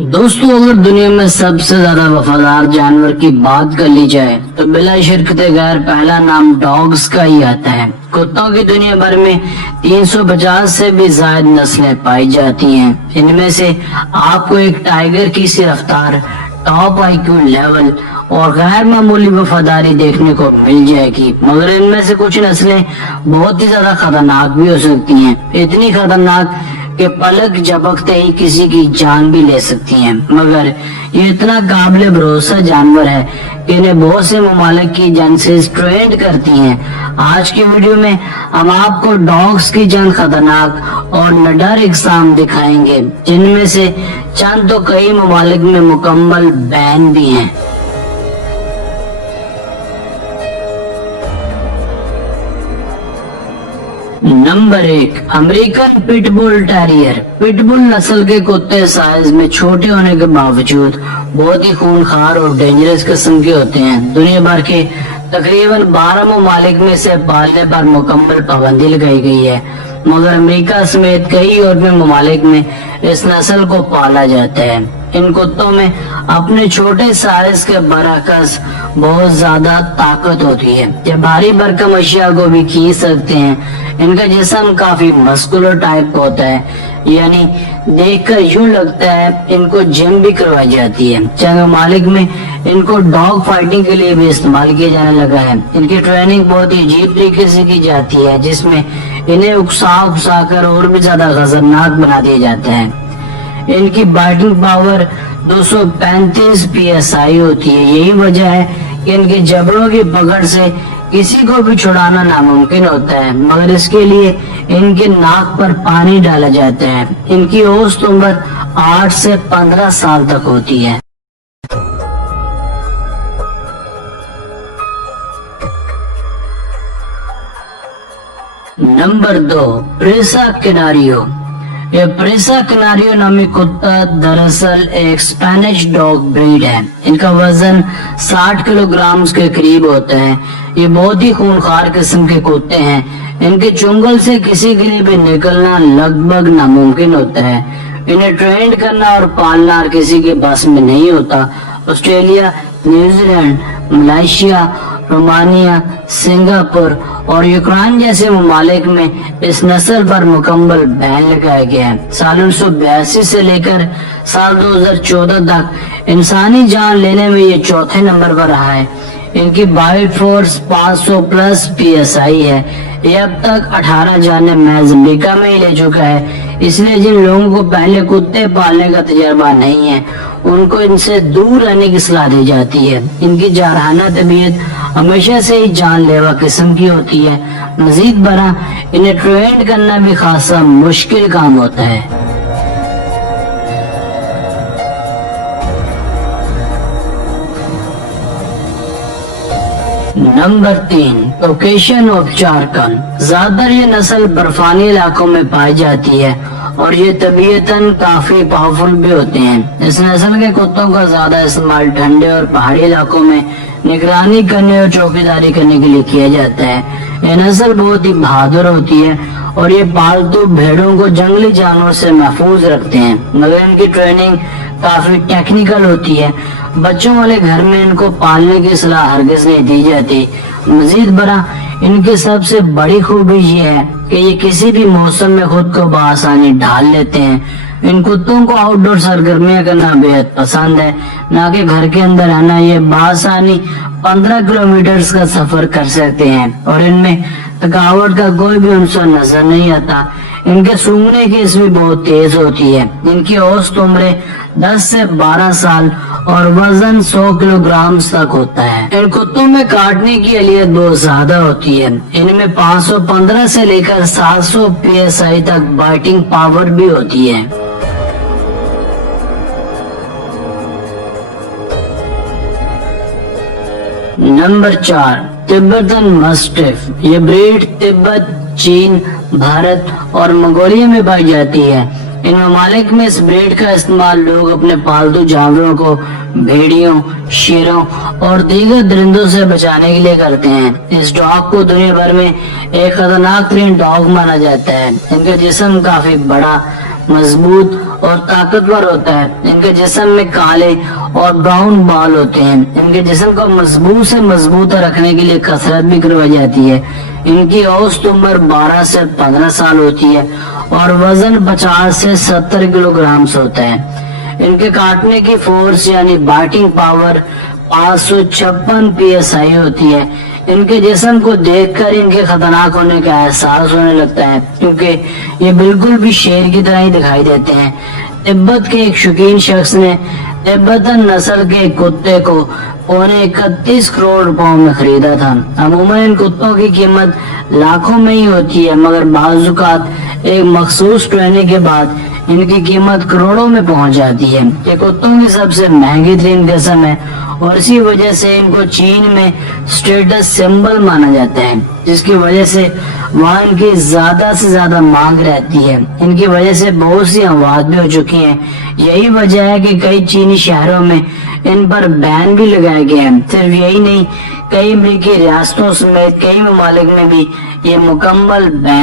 दोस्तों, अगर दुनिया में सबसे ज्यादा वफादार जानवर की बात कर ली जाए तो बिला शिरकत गैर पहला नाम डॉग्स का ही आता है। कुत्तों की दुनिया भर में 350 से भी ज्यादा नस्लें पाई जाती हैं। इनमें से आपको एक टाइगर की सी रफ्तार, टॉप आईक्यू लेवल और गैर मामूली वफादारी देखने को मिल जाएगी, मगर इनमें से कुछ नस्लें बहुत ही ज्यादा खतरनाक भी हो सकती हैं। इतनी खतरनाक कि पलक झपकते ही किसी की जान भी ले सकती हैं। मगर ये इतना काबिल भरोसा जानवर है कि इन्हें बहुत से ममालिक की एजेंसीज ट्रेंड करती हैं। आज की वीडियो में हम आपको डॉग्स की चंद खतरनाक और निडर इकसाम दिखाएंगे, जिनमें से चंद तो कई ममालिक में मुकम्मल बैन भी हैं। Number 1, American pitbull terrier. Pitbull नस्ल के कुत्ते साइज में छोटे होने के बावजूद बहुत ही खूंखार और डेंजरस किस्म के होते हैं। दुनिया भर के तकरीबन 12 ममालिक में से पालने पर मुकम्मल पाबंदी लगाई गई है, मगर अमेरिका समेत कई और भी ममालिक में इस नस्ल को पाला जाता है। इन कुत्तों में अपने छोटे साइज के बरअक्स बहुत ज्यादा ताकत होती है। ये भारी भरकम अशिया को भी खींच सकते हैं। इनका जिस्म काफी मस्कुलर टाइप का होता है, यानी देखकर यूं लगता है इनको जिम भी करवाई जाती है। चंद ममालिक में इनको डॉग फाइटिंग के लिए भी इस्तेमाल किया जाने लगा है। इनकी ट्रेनिंग बहुत ही अजीब तरीके से की जाती है, जिसमें इन्हें उकसा कर और भी ज्यादा खतरनाक बना दिया जाता है। इनकी बाइटिंग पावर 235 PSI होती है। यही वजह है कि इनके जबड़ों की पकड़ से किसी को भी छुड़ाना नामुमकिन होता है, मगर इसके लिए इनके नाक पर पानी डाला जाता है। इनकी औसत उम्र 8 से 15 साल तक होती है। नंबर 2, प्रेसा कैनारियो। ये प्रेसा कैनारियो नामी कुत्ता दरअसल एक स्पेनिश डॉग ब्रीड है। इनका वजन 60 किलोग्राम के करीब होता है। ये बहुत ही खूंखार किस्म के कुत्ते हैं। इनके चुंगल से किसी के लिए भी निकलना लगभग नामुमकिन होता है। इन्हें ट्रेंड करना और पालना हर किसी के बस में नहीं होता। Australia, New Zealand, Malaysia, Romania, Singapore और यूक्रेन जैसे ममालिक में इस नस्ल पर मुकम्मल बैन लगाया गया है। साल 1982 से लेकर साल 2014 तक इंसानी जान लेने में ये चौथे नंबर पर रहा है। इनकी बाइट फोर्स 500 प्लस PSI है। ये अब तक 18 जानें महज अमेरिका में ही ले चुका है। इसलिए जिन लोगों को पहले कुत्ते पालने का तजर्बा नहीं है, उनको इनसे दूर रहने की सलाह दी जाती है। इनकी जारहाना तबीयत हमेशा से ही जानलेवा किस्म की होती है। मजीद बरा इन्हें ट्रेंड करना भी खासा मुश्किल काम होता है। नंबर 3, कॉकेशियन औपचारकन। ज्यादातर ये नस्ल बर्फानी इलाकों में पाई जाती है और ये तबीयतन काफी पावरफुल भी होते हैं। इस नस्ल के कुत्तों का ज्यादा इस्तेमाल ठंडे और पहाड़ी इलाकों में निगरानी करने और चौकीदारी करने के लिए किया जाता है। यह नस्ल बहुत ही बहादुर होती है और ये पालतू भेड़ों को जंगली जानवर से महफूज रखते हैं, मगर इनकी ट्रेनिंग काफी टेक्निकल होती है। बच्चों वाले घर में इनको पालने की सलाह हरगिज नहीं दी जाती। मजीद बरा इनकी सबसे बड़ी खूबी ये है कि ये किसी भी मौसम में खुद को बआसानी ढाल लेते हैं। इन कुत्तों को आउटडोर सरगर्मियां करना बेहद पसंद है, न कि घर के अंदर रहना। ये बआसानी 15 किलोमीटर का सफर कर सकते हैं और इनमें थकावट का कोई भी अंसर नजर नहीं आता। इनके सूंघने की स्पीड बहुत तेज होती है। इनकी औसत उम्र 10 से 12 साल और वजन 100 किलोग्राम तक होता है। इन कुत्तों में काटने की अलियत बहुत ज्यादा होती है। इनमें 515 से लेकर 700 PSI तक बाइटिंग पावर भी होती है। Number 4, Tibetan mastiff. ये ब्रीड तिब्बत, चीन, भारत और मंगोलिया में पाई जाती है। इन ममालिक में इस ब्रीड का इस्तेमाल लोग अपने पालतू जानवरों को भेड़ियों, शेरों और दीगर दरिंदों से बचाने के लिए करते हैं। इस डॉग को दुनिया भर में एक खतरनाक तरीन डॉग माना जाता है। इनका जिस्म काफी बड़ा, मजबूत اور طاقتور ہوتا ہے. ان کے جسم میں کالے اور براؤن بال ہوتے ہیں. ان کے جسم کو مضبوط سے مضبوط رکھنے کے لیے کسرت بھی کروائی جاتی ہے. ان کی اوسط عمر 12 سے 15 سال ہوتی ہے اور وزن 50 سے 70 کلو گرام سے ہوتا ہے. ان کے کاٹنے کی فورس یعنی بائٹنگ پاور 556 PSI ہوتی ہے. ان کے جسم کو دیکھ کر ان کے خطرناک ہونے کا احساس ہونے لگتا ہے کیونکہ یہ بالکل بھی شیر کی طرح ہی دکھائی دیتے ہیں. تبت کے ایک شوقین شخص نے تبتن نسل کے کتے کو 31 کروڑ روپوں میں خریدا تھا. عموماً ان کتوں کی قیمت لاکھوں میں ہی ہوتی ہے مگر بعض اوقات ایک مخصوص ٹریننگ کے بعد ان کی قیمت کروڑوں میں پہنچ جاتی ہے. یہ کتوں کی سب سے مہنگی ترین قسم ہے اور اسی وجہ سے ان کو چین میں اسٹیٹس سمبل مانا جاتا ہے جس کی وجہ سے وہاں ان کی زیادہ سے زیادہ مانگ رہتی ہے. ان کی وجہ سے بہت سی اموات بھی ہو چکی ہیں. یہی وجہ ہے کہ کئی چینی شہروں میں ان پر بین بھی لگائے گئے ہیں. صرف یہی نہیں، کئی امریکی ریاستوں سمیت کئی ممالک میں بھی یہ مکمل بین